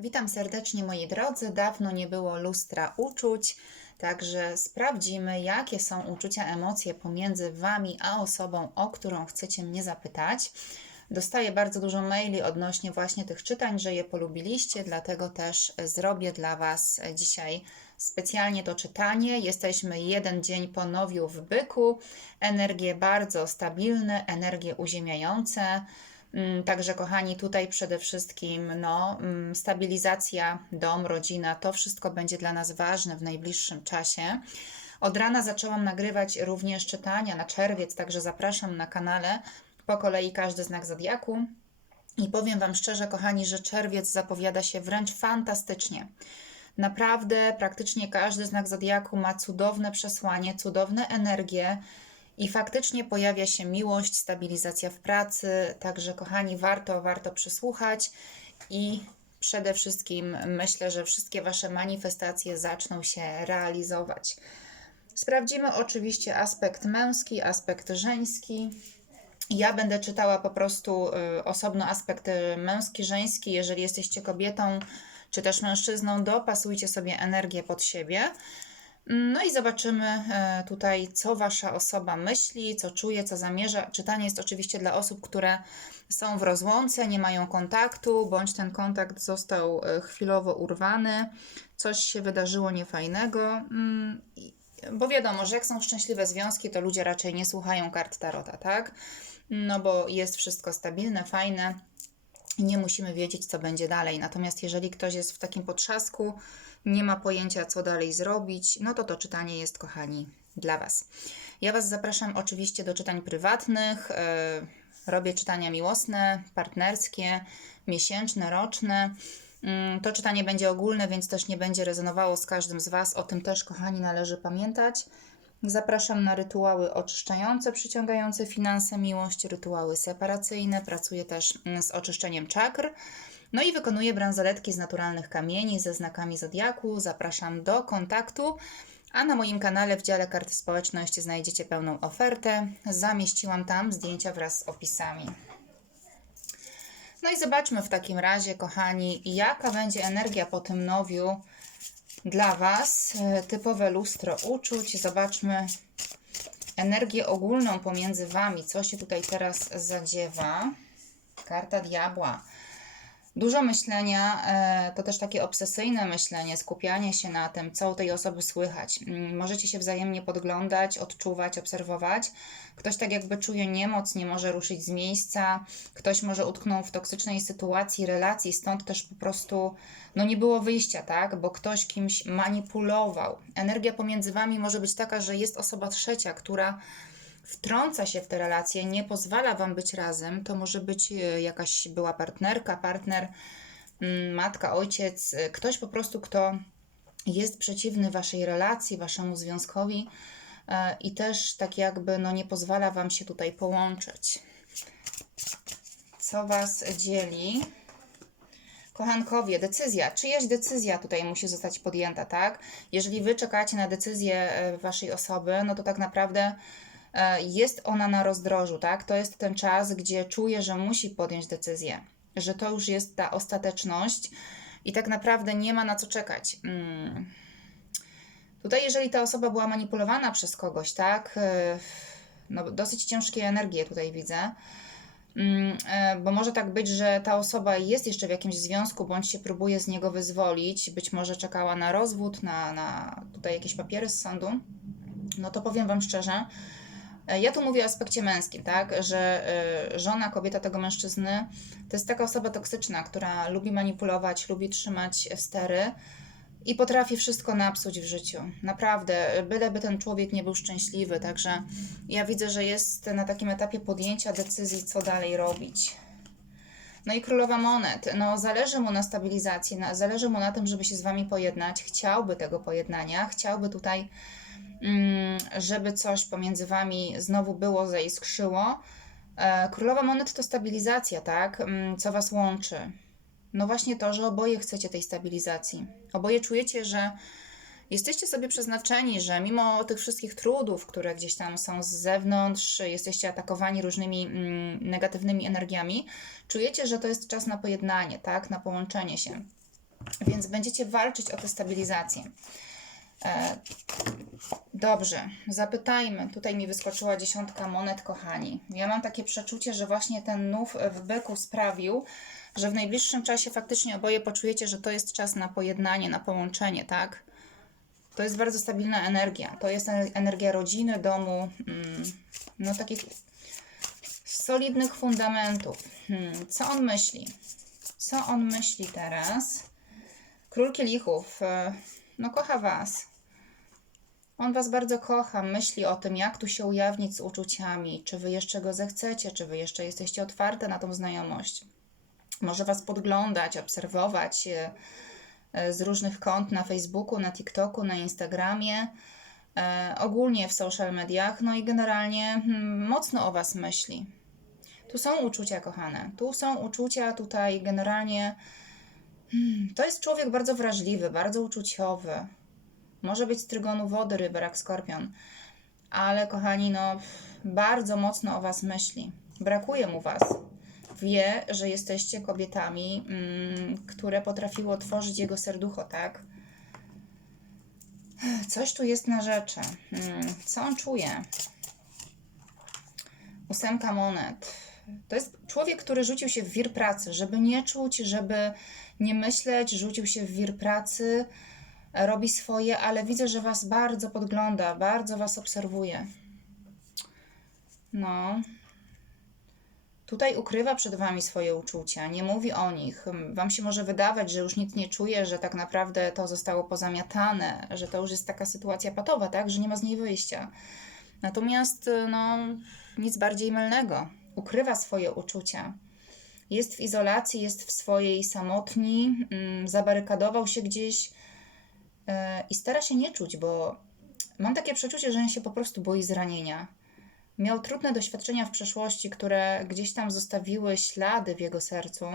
Witam serdecznie moi drodzy. Dawno nie było lustra uczuć, także sprawdzimy, jakie są uczucia, emocje pomiędzy Wami a osobą, o którą chcecie mnie zapytać. Dostaję bardzo dużo maili odnośnie właśnie tych czytań, że je polubiliście, dlatego też zrobię dla Was dzisiaj specjalnie to czytanie. Jesteśmy jeden dzień po nowiu w byku. Energie bardzo stabilne, energie uziemiające. Mm, Także, kochani, tutaj przede wszystkim no, mm, stabilizacja, dom, rodzina, to wszystko będzie dla nas ważne w najbliższym czasie. Od rana zaczęłam nagrywać również czytania na czerwiec, także zapraszam na kanale po kolei każdy znak zodiaku. I powiem Wam szczerze, kochani, że czerwiec zapowiada się wręcz fantastycznie. Naprawdę, praktycznie każdy znak zodiaku ma cudowne przesłanie, cudowne energie. I faktycznie pojawia się miłość, stabilizacja w pracy, także kochani, warto, warto przysłuchać i przede wszystkim myślę, że wszystkie Wasze manifestacje zaczną się realizować. Sprawdzimy oczywiście aspekt męski, aspekt żeński. Ja będę czytała po prostu y, osobno aspekt y, męski, żeński. Jeżeli jesteście kobietą czy też mężczyzną, dopasujcie sobie energię pod siebie. No i zobaczymy e, tutaj, co Wasza osoba myśli, co czuje, co zamierza. Czytanie jest oczywiście dla osób, które są w rozłące, nie mają kontaktu, bądź ten kontakt został e, chwilowo urwany, coś się wydarzyło niefajnego. Mm, Bo wiadomo, że jak są szczęśliwe związki, to ludzie raczej nie słuchają kart tarota, tak? No bo jest wszystko stabilne, fajne nie musimy wiedzieć, co będzie dalej. Natomiast jeżeli ktoś jest w takim potrzasku, nie ma pojęcia, co dalej zrobić, no to to czytanie jest, kochani, dla Was. Ja Was zapraszam oczywiście do czytań prywatnych. e, Robię czytania miłosne, partnerskie, miesięczne, roczne. Mm, To czytanie będzie ogólne, więc też nie będzie rezonowało z każdym z Was. O tym też, kochani, należy pamiętać. Zapraszam na rytuały oczyszczające, przyciągające finanse, miłość, rytuały separacyjne. Pracuję też mm, z oczyszczeniem czakr. No i wykonuję bransoletki z naturalnych kamieni ze znakami zodiaku. Zapraszam do kontaktu. A na moim kanale w dziale karty społeczność znajdziecie pełną ofertę. Zamieściłam tam zdjęcia wraz z opisami. No i zobaczmy w takim razie, kochani, jaka będzie energia po tym nowiu dla Was. Typowe lustro uczuć. Zobaczmy energię ogólną pomiędzy Wami. Co się tutaj teraz zadziewa? Karta diabła. Dużo myślenia, e, to też takie obsesyjne myślenie, skupianie się na tym, co u tej osoby słychać. Mm, Możecie się wzajemnie podglądać, odczuwać, obserwować. Ktoś tak jakby czuje niemoc, nie może ruszyć z miejsca, ktoś może utknął w toksycznej sytuacji, relacji, stąd też po prostu no nie było wyjścia, tak? Bo ktoś kimś manipulował. Energia pomiędzy wami może być taka, że jest osoba trzecia, która wtrąca się w te relacje, nie pozwala wam być razem. To może być e, jakaś była partnerka, partner, mm, matka, ojciec, e, ktoś po prostu, kto jest przeciwny waszej relacji, waszemu związkowi e, i też tak jakby no, nie pozwala wam się tutaj połączyć. Co was dzieli? Kochankowie, decyzja, czyjaś decyzja tutaj musi zostać podjęta, tak? Jeżeli wy czekacie na decyzję waszej osoby, no to tak naprawdę jest ona na rozdrożu, tak? To jest ten czas, gdzie czuje, że musi podjąć decyzję, że to już jest ta ostateczność i tak naprawdę nie ma na co czekać. Mm. Tutaj, jeżeli ta osoba była manipulowana przez kogoś, tak? e, No, dosyć ciężkie energie tutaj widzę. Mm, e, Bo może tak być, że ta osoba jest jeszcze w jakimś związku, bądź się próbuje z niego wyzwolić, być może czekała na rozwód, na, na tutaj jakieś papiery z sądu. No to powiem Wam szczerze, e, ja tu mówię o aspekcie męskim, tak, że e, żona, kobieta tego mężczyzny to jest taka osoba toksyczna, która lubi manipulować, lubi trzymać stery i potrafi wszystko napsuć w życiu. Naprawdę, byleby ten człowiek nie był szczęśliwy. Także ja widzę, że jest na takim etapie podjęcia decyzji, co dalej robić. No i królowa monet. No, zależy mu na stabilizacji, na, zależy mu na tym, żeby się z wami pojednać. Chciałby tego pojednania, chciałby tutaj, żeby coś pomiędzy wami znowu było, zaiskrzyło. E, Królowa monet to stabilizacja, tak? Mm, Co was łączy? No właśnie to, że oboje chcecie tej stabilizacji. Oboje czujecie, że jesteście sobie przeznaczeni, że mimo tych wszystkich trudów, które gdzieś tam są z zewnątrz, jesteście atakowani różnymi mm, negatywnymi energiami, czujecie, że to jest czas na pojednanie, tak? Na połączenie się. Więc będziecie walczyć o tę stabilizację. E, Dobrze, zapytajmy. Tutaj mi wyskoczyła dziesiątka monet, kochani. Ja mam takie przeczucie, że właśnie ten nów w byku sprawił, że w najbliższym czasie faktycznie oboje poczujecie, że to jest czas na pojednanie, na połączenie, tak? To jest bardzo stabilna energia. To jest ener- energia rodziny, domu, mm, no takich solidnych fundamentów. Hmm, co on myśli? Co on myśli teraz? Król kielichów, e, no kocha Was. On Was bardzo kocha, myśli o tym, jak tu się ujawnić z uczuciami, czy Wy jeszcze go zechcecie, czy Wy jeszcze jesteście otwarte na tą znajomość. Może Was podglądać, obserwować e, e, z różnych kont na Facebooku, na TikToku, na Instagramie, e, ogólnie w social mediach, no i generalnie hmm, mocno o Was myśli. Tu są uczucia, kochane. Tu są uczucia, tutaj generalnie. Hmm, to jest człowiek bardzo wrażliwy, bardzo uczuciowy. Może być z trygonu wody, ryby, rak, skorpion. Ale kochani, no bardzo mocno o Was myśli. Brakuje mu Was. Wie, że jesteście kobietami, mm, które potrafiły otworzyć jego serducho, tak? Coś tu jest na rzeczy. Mm, co on czuje? Ósemka monet. To jest człowiek, który rzucił się w wir pracy, żeby nie czuć, żeby nie myśleć, rzucił się w wir pracy, robi swoje, ale widzę, że Was bardzo podgląda, bardzo Was obserwuje. No. Tutaj ukrywa przed Wami swoje uczucia, nie mówi o nich. Wam się może wydawać, że już nic nie czuje, że tak naprawdę to zostało pozamiatane, że to już jest taka sytuacja patowa, tak, że nie ma z niej wyjścia. Natomiast, no, nic bardziej mylnego. Ukrywa swoje uczucia. Jest w izolacji, jest w swojej samotni, mm, zabarykadował się gdzieś i stara się nie czuć, bo mam takie przeczucie, że on się po prostu boi zranienia. Miał trudne doświadczenia w przeszłości, które gdzieś tam zostawiły ślady w jego sercu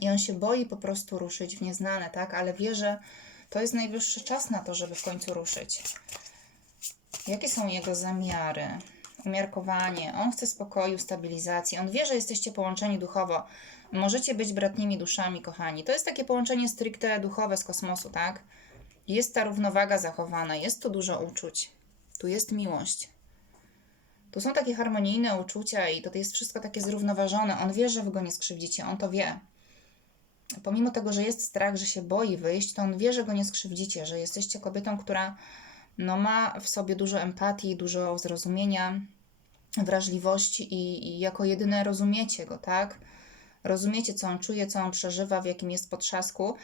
i on się boi po prostu ruszyć w nieznane, tak? Ale wie, że to jest najwyższy czas na to, żeby w końcu ruszyć. Jakie są jego zamiary? Umiarkowanie. On chce spokoju, stabilizacji. On wie, że jesteście połączeni duchowo. Możecie być bratnimi duszami, kochani. To jest takie połączenie stricte duchowe z kosmosu, tak? Jest ta równowaga zachowana, jest tu dużo uczuć. Tu jest miłość. Tu są takie harmonijne uczucia i to jest wszystko takie zrównoważone. On wie, że wy go nie skrzywdzicie, on to wie. Pomimo tego, że jest strach, że się boi wyjść, to on wie, że go nie skrzywdzicie, że jesteście kobietą, która no, ma w sobie dużo empatii, dużo zrozumienia, wrażliwości i, i jako jedyne rozumiecie go, tak? Rozumiecie, co on czuje, co on przeżywa, w jakim jest potrzasku,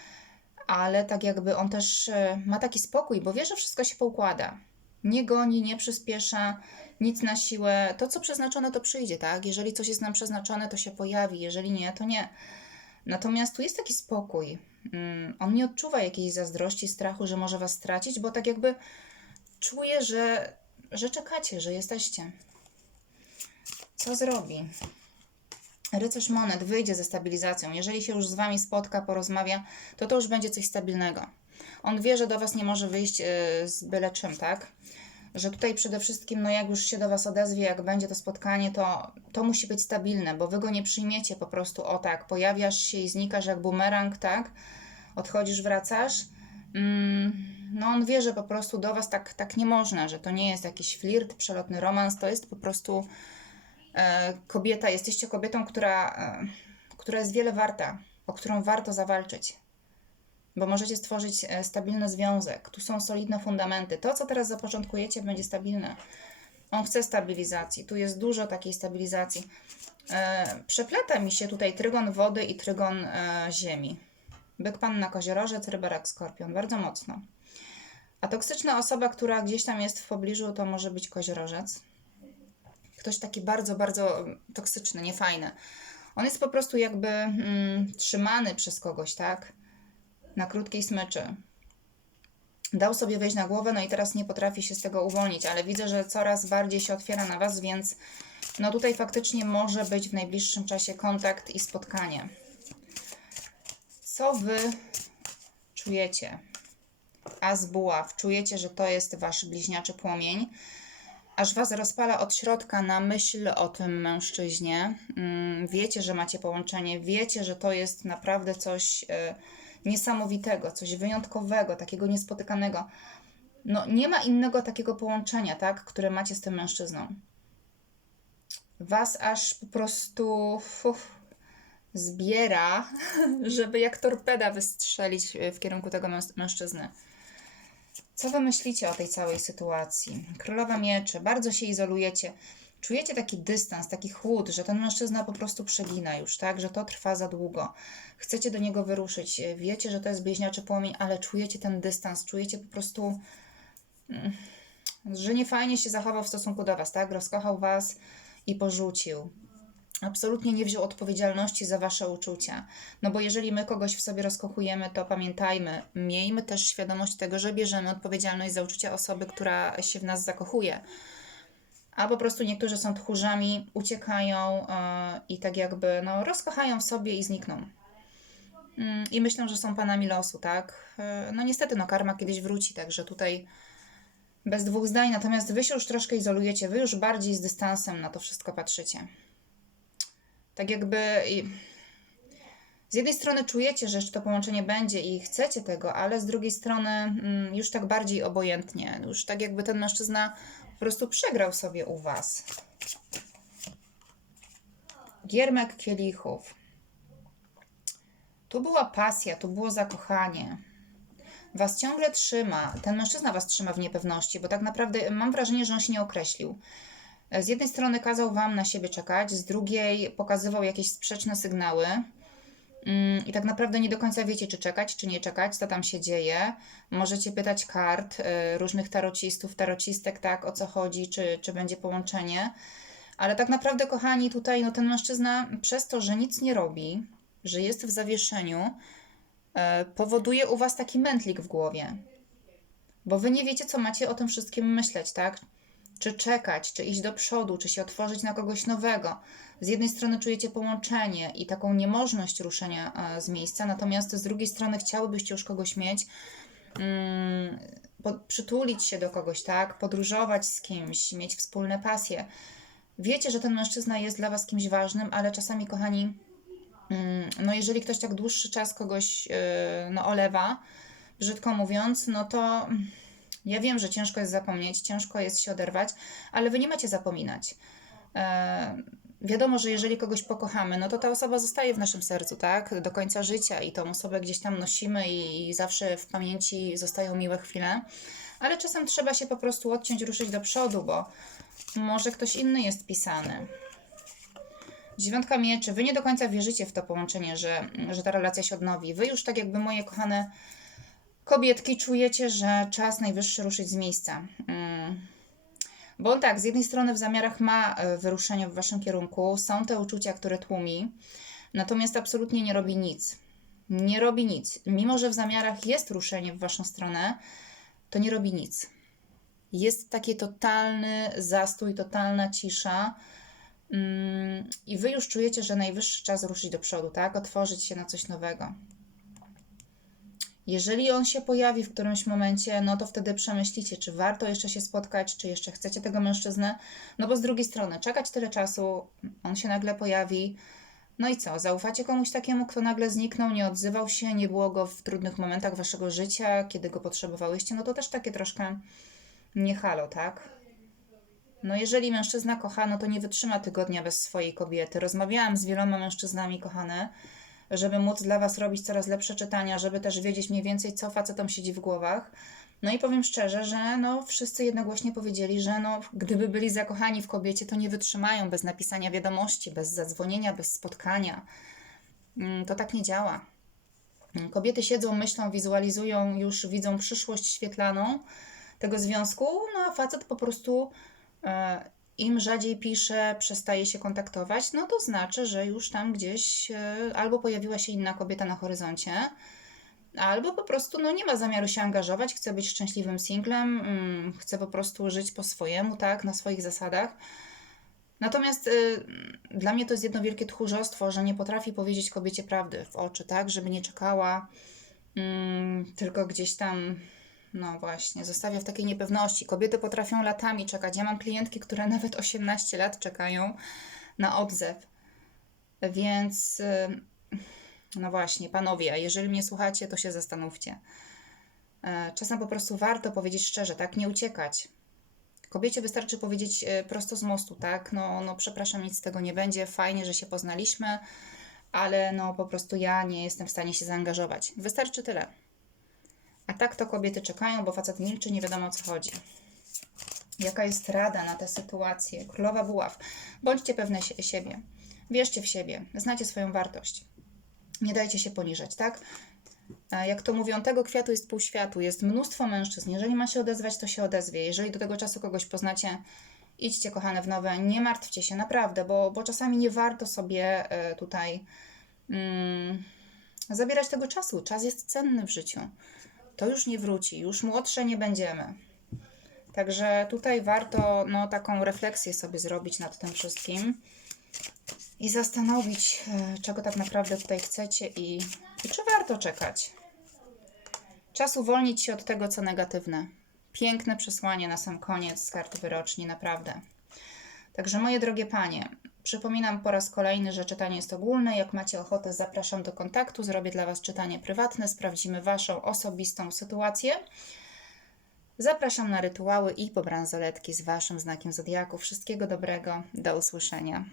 ale tak jakby on też e, ma taki spokój, bo wie, że wszystko się poukłada. Nie goni, nie przyspiesza, nic na siłę. To, co przeznaczone, to przyjdzie, tak? Jeżeli coś jest nam przeznaczone, to się pojawi, jeżeli nie, to nie. Natomiast tu jest taki spokój. Mm, On nie odczuwa jakiejś zazdrości, strachu, że może was stracić, bo tak jakby czuje, że, że czekacie, że jesteście. Co zrobi? Rycerz monet wyjdzie ze stabilizacją. Jeżeli się już z wami spotka, porozmawia, to to już będzie coś stabilnego. On wie, że do was nie może wyjść y, z byle czym, tak? Że tutaj przede wszystkim, no jak już się do was odezwie, jak będzie to spotkanie, to to musi być stabilne, bo wy go nie przyjmiecie po prostu o tak. Pojawiasz się i znikasz jak bumerang, tak? Odchodzisz, wracasz. Mm, no on wie, że po prostu do was tak, tak nie można, że to nie jest jakiś flirt, przelotny romans, to jest po prostu kobieta, jesteście kobietą, która, e, która jest wiele warta, o którą warto zawalczyć. Bo możecie stworzyć e, stabilny związek. Tu są solidne fundamenty. To, co teraz zapoczątkujecie, będzie stabilne. On chce stabilizacji. Tu jest dużo takiej stabilizacji. E, przepleta mi się tutaj trygon wody i trygon e, ziemi. Byk panna koziorożec, rybarak skorpion. Bardzo mocno. A toksyczna osoba, która gdzieś tam jest w pobliżu, to może być koziorożec. Ktoś taki bardzo, bardzo mm, toksyczny, niefajny. On jest po prostu jakby mm, trzymany przez kogoś, tak? Na krótkiej smyczy. Dał sobie wejść na głowę, no i teraz nie potrafi się z tego uwolnić, ale widzę, że coraz bardziej się otwiera na Was, więc no tutaj faktycznie może być w najbliższym czasie kontakt i spotkanie. Co Wy czujecie? As buław, czujecie, że to jest Wasz bliźniaczy płomień, aż Was rozpala od środka na myśl o tym mężczyźnie. Mm, Wiecie, że macie połączenie, wiecie, że to jest naprawdę coś y, niesamowitego, coś wyjątkowego, takiego niespotykanego. No, nie ma innego takiego połączenia, tak, które macie z tym mężczyzną. Was aż po prostu zbiera, żeby jak torpeda wystrzelić w kierunku tego męż- mężczyzny. Co wy myślicie o tej całej sytuacji? Królowa mieczy, bardzo się izolujecie. Czujecie taki dystans, taki chłód, że ten mężczyzna po prostu przegina już, tak? Że to trwa za długo. Chcecie do niego wyruszyć. Wiecie, że to jest bliźniaczy płomień, ale czujecie ten dystans, czujecie po prostu, mm, że niefajnie się zachował w stosunku do was, tak? Rozkochał was i porzucił absolutnie nie wziął odpowiedzialności za wasze uczucia. No bo jeżeli my kogoś w sobie rozkochujemy, to pamiętajmy, miejmy też świadomość tego, że bierzemy odpowiedzialność za uczucia osoby, która się w nas zakochuje. A po prostu niektórzy są tchórzami, uciekają yy, i tak jakby no, rozkochają w sobie i znikną. Yy, I myślą, że są panami losu, tak? Yy, no niestety, no karma kiedyś wróci, także tutaj bez dwóch zdań. Natomiast wy się już troszkę izolujecie, wy już bardziej z dystansem na to wszystko patrzycie. Tak jakby z jednej strony czujecie, że to połączenie będzie i chcecie tego, ale z drugiej strony mm, już tak bardziej obojętnie. Już tak jakby ten mężczyzna po prostu przegrał sobie u was. Giermek kielichów. Tu była pasja, tu było zakochanie. Was ciągle trzyma, ten mężczyzna was trzyma w niepewności, bo tak naprawdę mam wrażenie, że on się nie określił. Z jednej strony kazał Wam na siebie czekać, z drugiej pokazywał jakieś sprzeczne sygnały. Mm, I tak naprawdę nie do końca wiecie, czy czekać, czy nie czekać, co tam się dzieje. Możecie pytać kart y, różnych tarocistów, tarocistek, tak, o co chodzi, czy, czy będzie połączenie. Ale tak naprawdę, kochani, tutaj no, ten mężczyzna przez to, że nic nie robi, że jest w zawieszeniu, y, powoduje u Was taki mętlik w głowie. Bo Wy nie wiecie, co macie o tym wszystkim myśleć, tak? Czy czekać, czy iść do przodu, czy się otworzyć na kogoś nowego. Z jednej strony czujecie połączenie i taką niemożność ruszenia e, z miejsca, natomiast z drugiej strony chciałybyście już kogoś mieć, mm, przytulić się do kogoś, tak? Podróżować z kimś, mieć wspólne pasje. Wiecie, że ten mężczyzna jest dla Was kimś ważnym, ale czasami, kochani, mm, no jeżeli ktoś tak dłuższy czas kogoś yy, no, olewa, brzydko mówiąc, no to ja wiem, że ciężko jest zapomnieć, ciężko jest się oderwać, ale wy nie macie zapominać. E, wiadomo, że jeżeli kogoś pokochamy, no to ta osoba zostaje w naszym sercu, tak? Do końca życia i tą osobę gdzieś tam nosimy i, i zawsze w pamięci zostają miłe chwile. Ale czasem trzeba się po prostu odciąć, ruszyć do przodu, bo może ktoś inny jest pisany. Dziewiątka mieczy. Wy nie do końca wierzycie w to połączenie, że, że ta relacja się odnowi. Wy już tak jakby moje kochane kobietki czujecie, że czas najwyższy ruszyć z miejsca. Mm. Bo tak, z jednej strony w zamiarach ma e, wyruszenie w waszym kierunku, są te uczucia, które tłumi, natomiast absolutnie nie robi nic. Nie robi nic. Mimo, że w zamiarach jest ruszenie w waszą stronę, to nie robi nic. Jest taki totalny zastój, totalna cisza. Mm, I wy już czujecie, że najwyższy czas ruszyć do przodu, tak? Otworzyć się na coś nowego. Jeżeli on się pojawi w którymś momencie, no to wtedy przemyślicie, czy warto jeszcze się spotkać, czy jeszcze chcecie tego mężczyznę. No bo z drugiej strony, czekać tyle czasu, on się nagle pojawi. No i co? Zaufacie komuś takiemu, kto nagle zniknął, nie odzywał się, nie było go w trudnych momentach waszego życia, kiedy go potrzebowałyście? No to też takie troszkę nie halo, tak? No jeżeli mężczyzna kocha, no to nie wytrzyma tygodnia bez swojej kobiety. Rozmawiałam z wieloma mężczyznami, kochane, żeby móc dla Was robić coraz lepsze czytania, żeby też wiedzieć mniej więcej, co facetom siedzi w głowach. No i powiem szczerze, że no, wszyscy jednogłośnie powiedzieli, że no, gdyby byli zakochani w kobiecie, to nie wytrzymają bez napisania wiadomości, bez zadzwonienia, bez spotkania. Mm, To tak nie działa. Kobiety siedzą, myślą, wizualizują, już widzą przyszłość świetlaną tego związku, no a facet po prostu e, im rzadziej pisze, przestaje się kontaktować, no to znaczy, że już tam gdzieś e, albo pojawiła się inna kobieta na horyzoncie, albo po prostu no, nie ma zamiaru się angażować, chce być szczęśliwym singlem, mm, chce po prostu żyć po swojemu, tak, na swoich zasadach. Natomiast y, dla mnie to jest jedno wielkie tchórzostwo, że nie potrafi powiedzieć kobiecie prawdy w oczy, tak, żeby nie czekała, mm, tylko gdzieś tam, no właśnie, zostawia w takiej niepewności. Kobiety potrafią latami czekać. Ja mam klientki, które nawet 18 lat czekają na odzew. Więc y, No właśnie, panowie, jeżeli mnie słuchacie, to się zastanówcie. E, Czasem po prostu warto powiedzieć szczerze, tak? Nie uciekać. Kobiecie wystarczy powiedzieć e, prosto z mostu, tak? No, no przepraszam, nic z tego nie będzie, fajnie, że się poznaliśmy, ale no po prostu ja nie jestem w stanie się zaangażować. Wystarczy tyle. A tak to kobiety czekają, bo facet milczy, nie wiadomo o co chodzi. Jaka jest rada na tę sytuację? Królowa buław. Bądźcie pewne sie- siebie. Wierzcie w siebie. Znacie swoją wartość. Nie dajcie się poniżać, tak? Jak to mówią, tego kwiatu jest pół światu. Jest mnóstwo mężczyzn. Jeżeli ma się odezwać, to się odezwie. Jeżeli do tego czasu kogoś poznacie, idźcie, kochane w nowe. Nie martwcie się, naprawdę, bo, bo czasami nie warto sobie e, tutaj mm, zabierać tego czasu. Czas jest cenny w życiu. To już nie wróci. Już młodsze nie będziemy. Także tutaj warto no, taką refleksję sobie zrobić nad tym wszystkim i zastanowić, e, czego tak naprawdę tutaj chcecie i, i czy warto czekać. Czas uwolnić się od tego, co negatywne. Piękne przesłanie na sam koniec z karty wyroczni, naprawdę. Także moje drogie panie, przypominam po raz kolejny, że czytanie jest ogólne. Jak macie ochotę, zapraszam do kontaktu. Zrobię dla Was czytanie prywatne, sprawdzimy Waszą osobistą sytuację. Zapraszam na rytuały i po bransoletki z Waszym znakiem zodiaku. Wszystkiego dobrego, do usłyszenia.